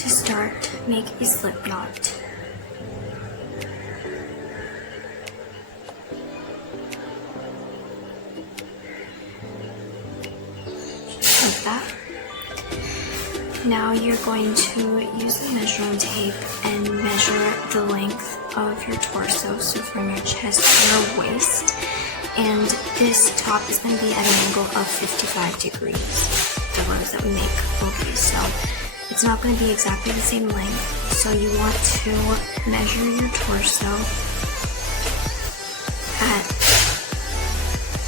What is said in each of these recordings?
To start, make a slip knot. Like that. Now you're going to use the measuring tape and measure the length of your torso, so from your chest to your waist. And this top is going to be at an angle of 55 degrees, the rows that we make. Okay, so it's not going to be exactly the same length, so you want to measure your torso at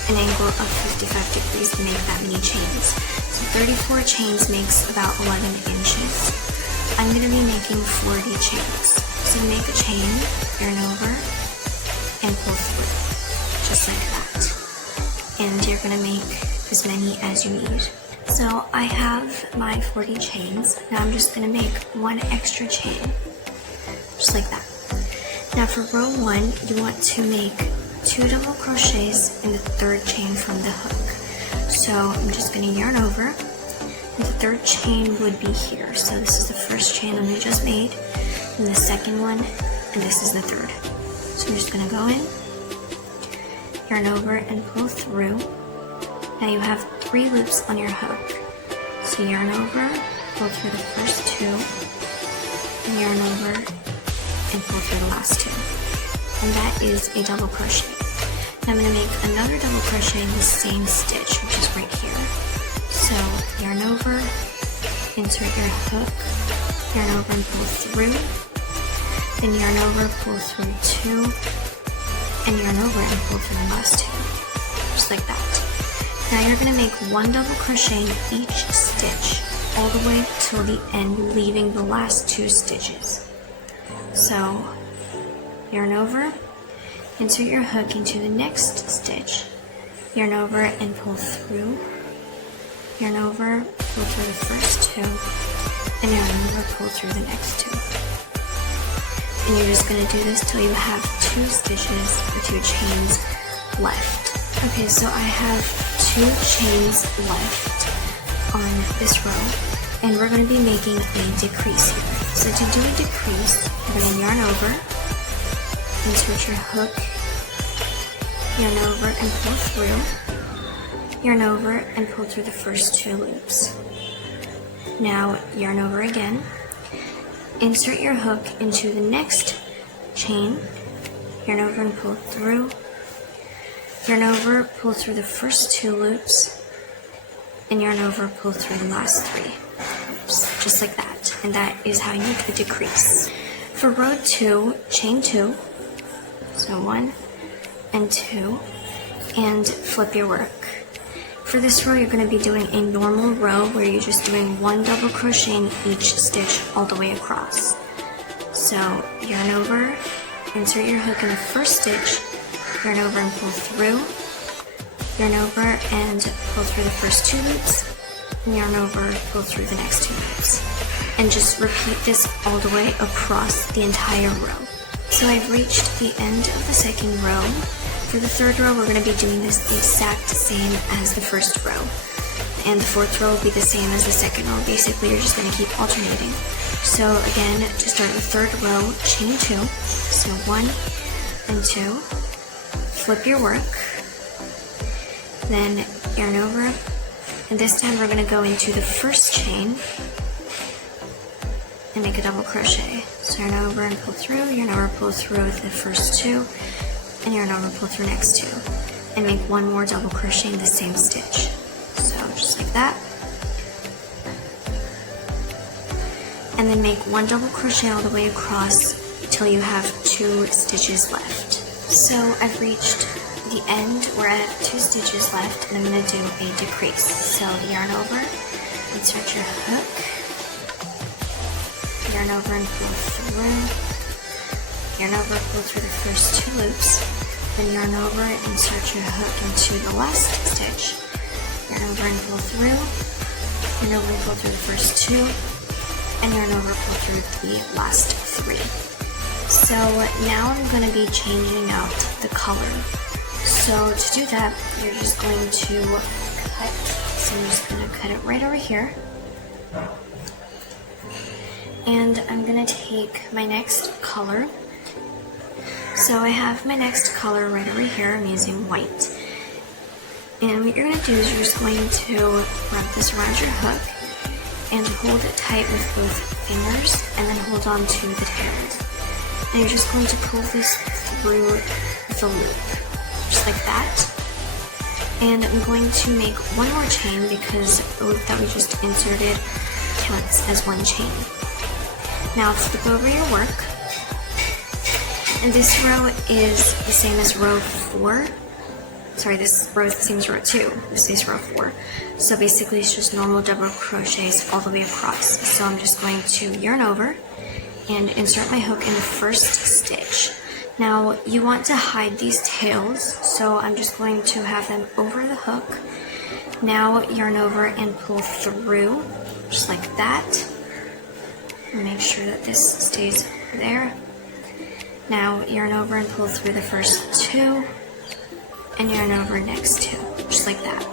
an angle of 55 degrees to make that many chains. So 34 chains makes about 11 inches. I'm going to be making 40 chains. So make a chain, yarn over, and pull through, just like that. And you're going to make as many as you need. So I have my 40 chains. Now I'm just going to make one extra chain, just like that. Now for row 1, you want to make 2 double crochets in the third chain from the hook. So I'm just going to yarn over, and the third chain would be here. So this is the first chain that we just made, and the second one, and this is the third. So I'm just going to go in, yarn over, and pull through. Now you have 3 loops on your hook. So yarn over, pull through the first 2, and yarn over, and pull through the last 2. And that is a double crochet. Now I'm going to make another double crochet in the same stitch, which is right here. So yarn over, insert your hook, yarn over and pull through, then yarn over, pull through 2, and yarn over and pull through the last 2, just like that. Now you're going to make 1 double crochet in each stitch all the way till the end, leaving the last 2 stitches. So yarn over, insert your hook into the next stitch, yarn over and pull through, yarn over, pull through the first 2, and yarn over, pull through the next 2. And you're just going to do this till you have 2 stitches or 2 chains left. Okay, so I have 2 chains left on this row, and we're going to be making a decrease here. So to do a decrease, you're going to yarn over, insert your hook, yarn over and pull through, yarn over and pull through the first 2 loops. Now yarn over again, insert your hook into the next chain, yarn over and pull through, yarn over, pull through the first 2 loops, and yarn over, pull through the last 3 loops, just like that. And that is how you make a decrease. For row 2, chain 2, so 1 and 2, and flip your work. For this row, you're going to be doing a normal row where you're just doing 1 double crochet in each stitch all the way across. So yarn over, insert your hook in the first stitch, yarn over and pull through, yarn over and pull through the first 2 loops, and yarn over, pull through the next 2 loops. And just repeat this all the way across the entire row. So I've reached the end of the second row. For the third row, we're going to be doing this the exact same as the first row. And the fourth row will be the same as the second row. Basically, you're just going to keep alternating. So again, to start the third row, chain 2. So 1 and 2. Flip your work. Then yarn over. And this time we're going to go into the first chain and make a double crochet. So yarn over and pull through, yarn over, pull through the first 2, and yarn over, pull through next 2, and make 1 more double crochet in the same stitch. So just like that. And then make 1 double crochet all the way across till you have 2 stitches left. So I've reached the end where I have 2 stitches left, and I'm going to do a decrease. So yarn over, insert your hook, yarn over and pull through, yarn over, pull through the first 2 loops, then yarn over, insert your hook into the last stitch, yarn over and pull through, yarn over and pull through the first 2, and yarn over, pull through the last 3. So now I'm going to be changing out the color. So to do that, you're just going to cut, so I'm just going to cut it right over here. And I'm gonna take my next color. So I have my next color right over here. I'm using white. And what you're gonna do is you're just going to wrap this around your hook and hold it tight with both fingers and then hold on to the tails. And you're just going to pull this through the loop, just like that. And I'm going to make one more chain because the loop that we just inserted counts as one chain. Now flip over your work, and this row is the same as row 4. Sorry, this row is the same as row 2. This is row 4. So basically it's just normal double crochets all the way across. So I'm just going to yarn over and insert my hook in the first stitch. Now you want to hide these tails, so I'm just going to have them over the hook. Now yarn over and pull through, just like that. Make sure that this stays there. Now yarn over and pull through the first 2, and yarn over next 2, just like that.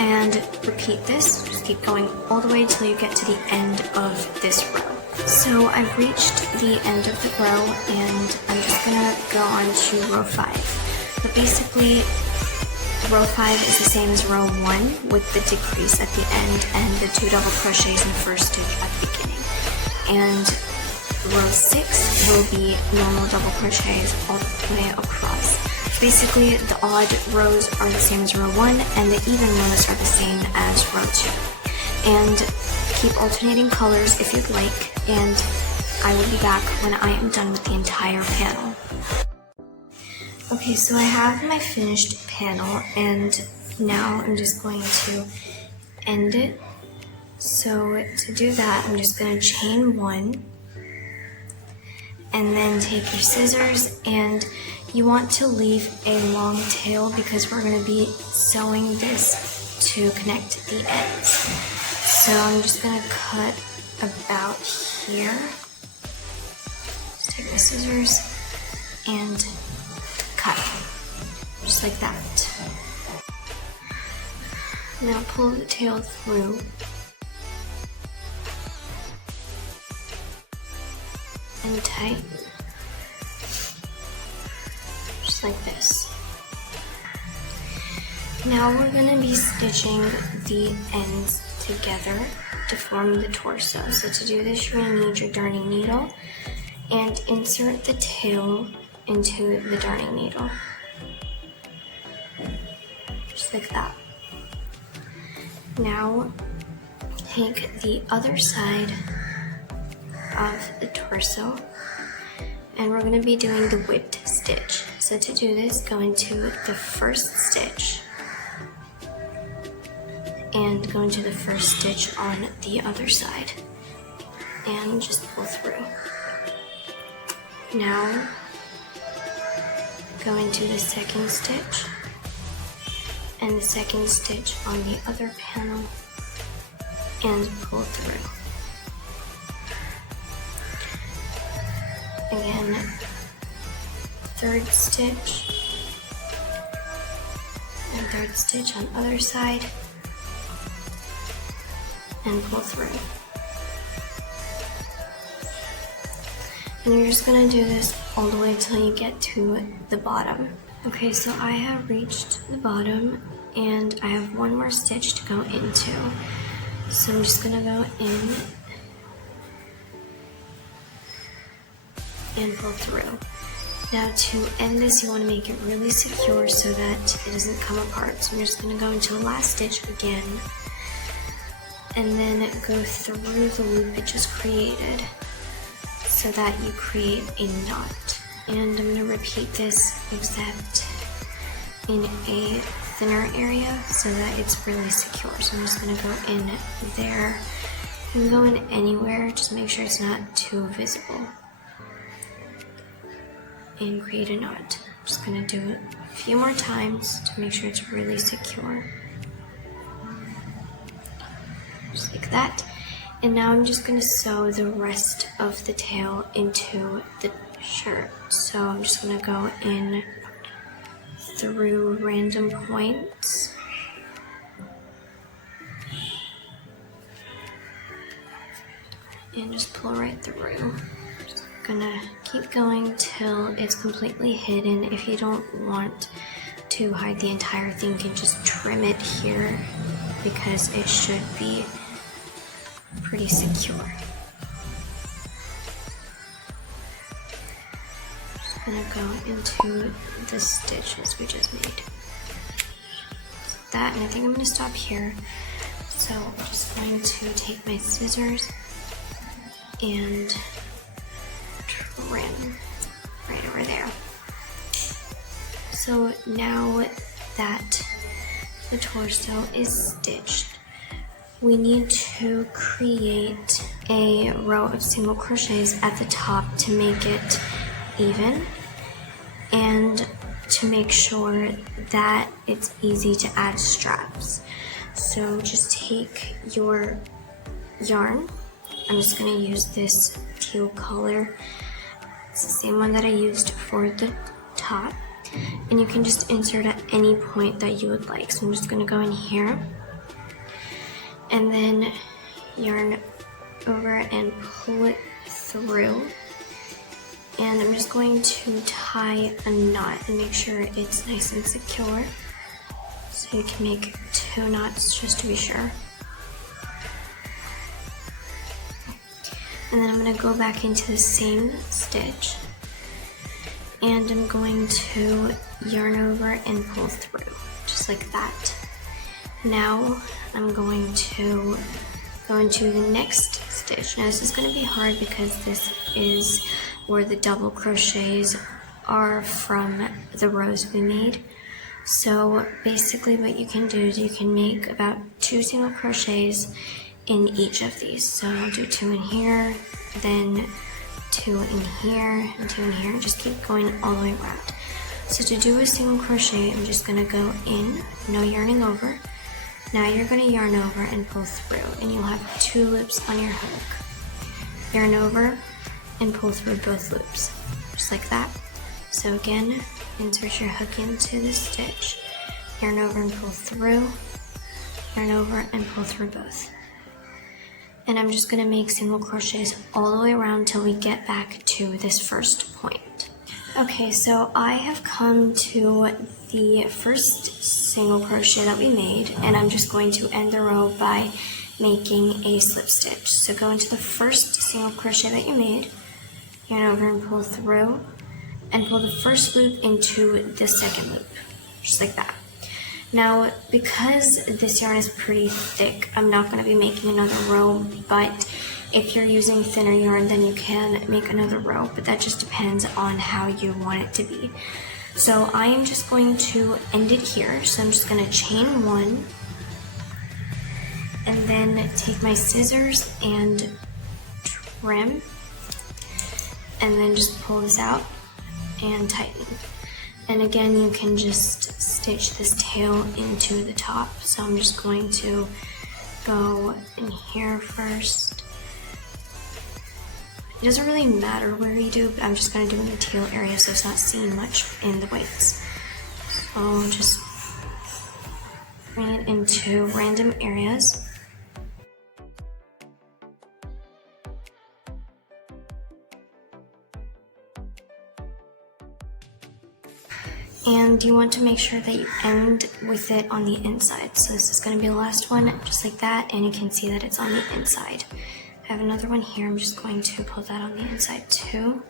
And repeat this, just keep going all the way till you get to the end of this row. So I've reached the end of the row, and I'm just gonna go on to row 5. But basically, row 5 is the same as row 1 with the decrease at the end and the 2 double crochets in the first stitch at the beginning. And row 6 will be normal double crochets all the way across. Basically, the odd rows are the same as row 1, and the even rows are the same as row 2. And keep alternating colors if you'd like, and I will be back when I am done with the entire panel. Okay, so I have my finished panel, and now I'm just going to end it. So to do that, I'm just going to chain 1, and then take your scissors, and you want to leave a long tail because we're going to be sewing this to connect the ends. So I'm just going to cut about here. Just take my scissors and cut, just like that. Now pull the tail through. And tight, just like this. Now we're going to be stitching the ends together to form the torso. So to do this, you're going to need your darning needle and insert the tail into the darning needle, just like that. Now take the other side of the torso, and we're going to be doing the whipped stitch. So to do this, go into the first stitch and go into the first stitch on the other side and just pull through. Now go into the second stitch and the second stitch on the other panel and pull through. Again, third stitch, and third stitch on other side, and pull through. And you're just going to do this all the way till you get to the bottom. Okay, so I have reached the bottom, and I have one more stitch to go into. So I'm just going to go in and pull through. Now to end this, you want to make it really secure so that it doesn't come apart. So I'm just going to go into the last stitch again and then go through the loop it just created so that you create a knot. And I'm going to repeat this except in a thinner area so that it's really secure. So I'm just going to go in there. You can go in anywhere, just make sure it's not too visible. And create a knot. I'm just going to do it a few more times to make sure it's really secure. Just like that. And now I'm just going to sew the rest of the tail into the shirt. So I'm just going to go in through random points. and just pull right through. Just gonna keep going till it's completely hidden. If you don't want to hide the entire thing, you can just trim it here because it should be pretty secure. Just gonna go into the stitches we just made. That, and I think I'm gonna stop here. So I'm just going to take my scissors and trim right over there. So now that the torso is stitched, we need to create a row of single crochets at the top to make it even and to make sure that it's easy to add straps. So just take your yarn. I'm just gonna use this teal color. It's the same one that I used for the top. And you can just insert at any point that you would like. So I'm just gonna go in here and then yarn over and pull it through. And I'm just going to tie a knot and make sure it's nice and secure. So you can make 2 knots just to be sure. And then I'm gonna go back into the same stitch and I'm going to yarn over and pull through, just like that. Now I'm going to go into the next stitch. Now this is gonna be hard because this is where the double crochets are from the rows we made. So basically what you can do is you can make about 2 single crochets in each of these. So I'll do 2 in here, then 2 in here, and 2 in here, and just keep going all the way around. So to do a single crochet, I'm just gonna go in, no yarning over. Now you're gonna yarn over and pull through, and you'll have 2 loops on your hook. Yarn over and pull through both loops, just like that. So again, insert your hook into the stitch, yarn over and pull through, yarn over and pull through both. And I'm just gonna make single crochets all the way around till we get back to this first point. Okay, so I have come to the first single crochet that we made, and I'm just going to end the row by making a slip stitch. So go into the first single crochet that you made, yarn over and pull through, and pull the first loop into the second loop, just like that. Now, because this yarn is pretty thick, I'm not going to be making another row, but if you're using thinner yarn, then you can make another row, but that just depends on how you want it to be. So I am just going to end it here, so I'm just going to chain 1, and then take my scissors and trim, and then just pull this out and tighten. And again, you can just stitch this tail into the top. So I'm just going to go in here first. It doesn't really matter where you do, but I'm just going to do in the tail area so it's not seen much in the weights. So just bring it into random areas. And you want to make sure that you end with it on the inside. So this is going to be the last one, just like that, and you can see that it's on the inside. I have another one here. I'm just going to pull that on the inside too,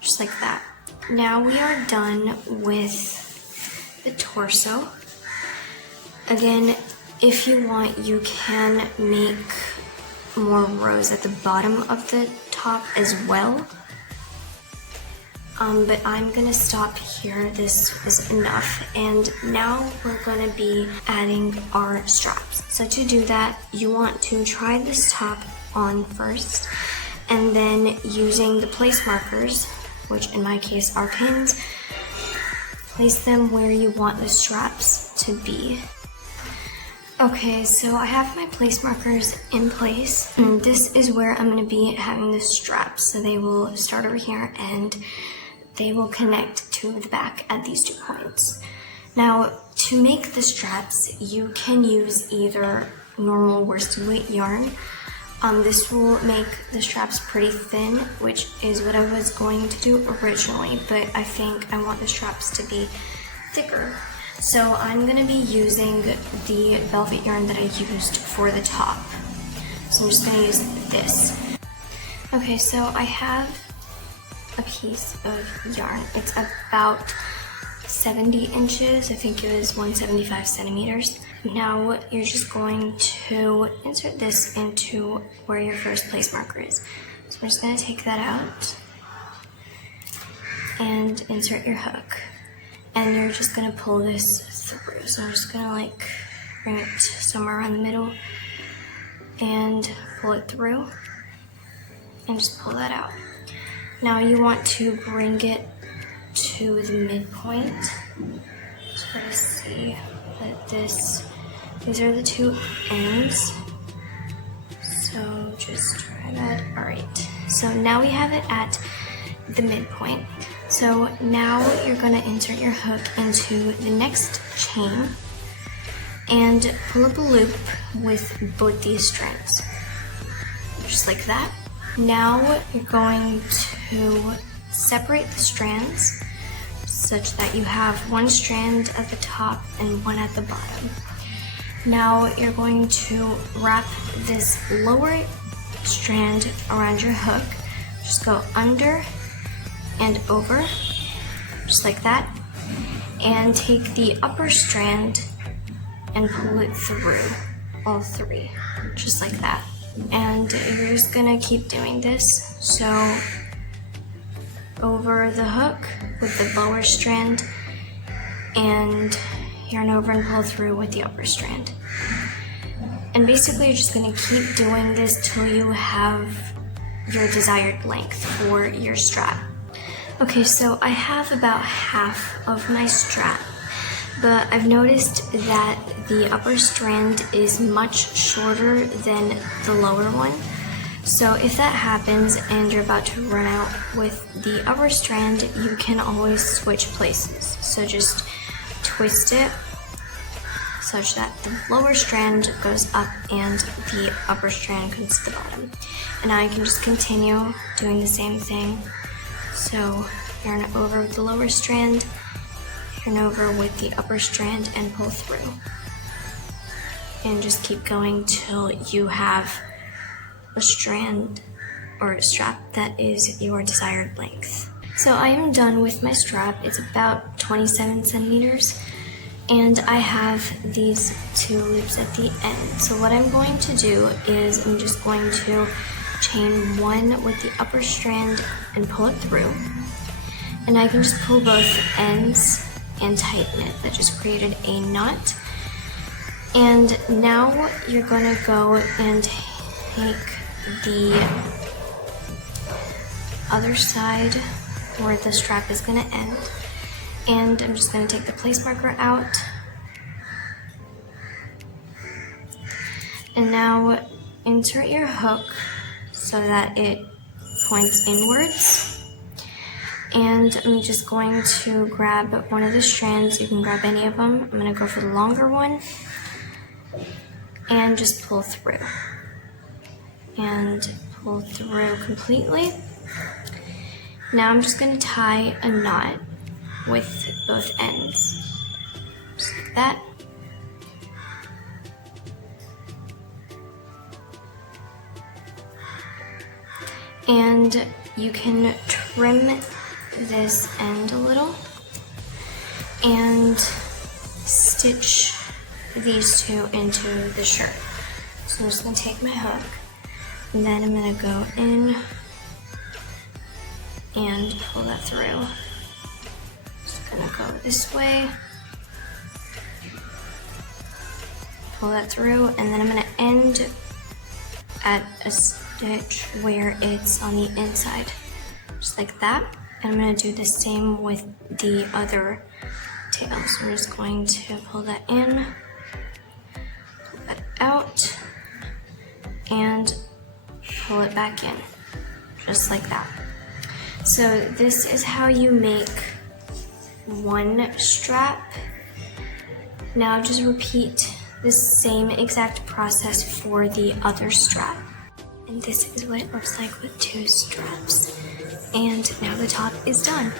just like that. Now we are done with the torso. Again, if you want, you can make more rows at the bottom of the top as well. But I'm gonna stop here. This was enough. And now we're gonna be adding our straps. So to do that, you want to try this top on first, and then using the place markers, which in my case are pins, place them where you want the straps to be. Okay, so I have my place markers in place, and this is where I'm gonna be having the straps. So they will start over here and they will connect to the back at these 2 points. Now, to make the straps, you can use either normal worsted weight yarn, This will make the straps pretty thin, which is what I was going to do originally, but I think I want the straps to be thicker. So I'm going to be using the velvet yarn that I used for the top. So I'm just going to use this. Okay, so I have a piece of yarn. It's about 70 inches. I think it was 175 centimeters. Now you're just going to insert this into where your first place marker is. So I'm just going to take that out and insert your hook. And you're just going to pull this through. So I'm just going to like bring it somewhere around the middle and pull it through and just pull that out. Now you want to bring it to the midpoint. Just try to see that these are the two ends. So just try that. All right. So now we have it at the midpoint. So now you're going to insert your hook into the next chain and pull up a loop with both these strands, just like that. Now you're going to separate the strands such that you have one strand at the top and one at the bottom. Now you're going to wrap this lower strand around your hook. Just go under and over, just like that, and take the upper strand and pull it through, all three, just like that. And you're just gonna keep doing this. So over the hook with the lower strand and yarn over and pull through with the upper strand. And basically you're just gonna keep doing this till you have your desired length for your strap. Okay, so I have about half of my strap, but I've noticed that the upper strand is much shorter than the lower one. So if that happens and you're about to run out with the upper strand, you can always switch places. So just twist it such that the lower strand goes up and the upper strand comes to the bottom. And now you can just continue doing the same thing. So yarn over with the lower strand, yarn over with the upper strand and pull through. And just keep going till you have a strand or a strap that is your desired length. So I am done with my strap. It's about 27 centimeters. And I have these two loops at the end. So what I'm going to do is I'm just going to chain one with the upper strand and pull it through. And I can just pull both ends and tighten it. That just created a knot. And now you're going to go and take the other side where the strap is going to end. And I'm just going to take the place marker out. And now insert your hook so that it points inwards. And I'm just going to grab one of the strands. You can grab any of them. I'm going to go for the longer one. And just pull through. And pull through completely. Now I'm just going to tie a knot with both ends, just like that. And you can trim this end a little and stitch these two into the shirt. So I'm just going to take my hook and then I'm going to go in and pull that through. Gonna go this way, pull that through, and then I'm gonna end at a stitch where it's on the inside, just like that. And I'm gonna do the same with the other tail. So I'm just going to pull that in, pull that out, and pull it back in, just like that. So this is how you make one strap. Now just repeat the same exact process for the other strap. And this is what it looks like with 2 straps. And now the top is done.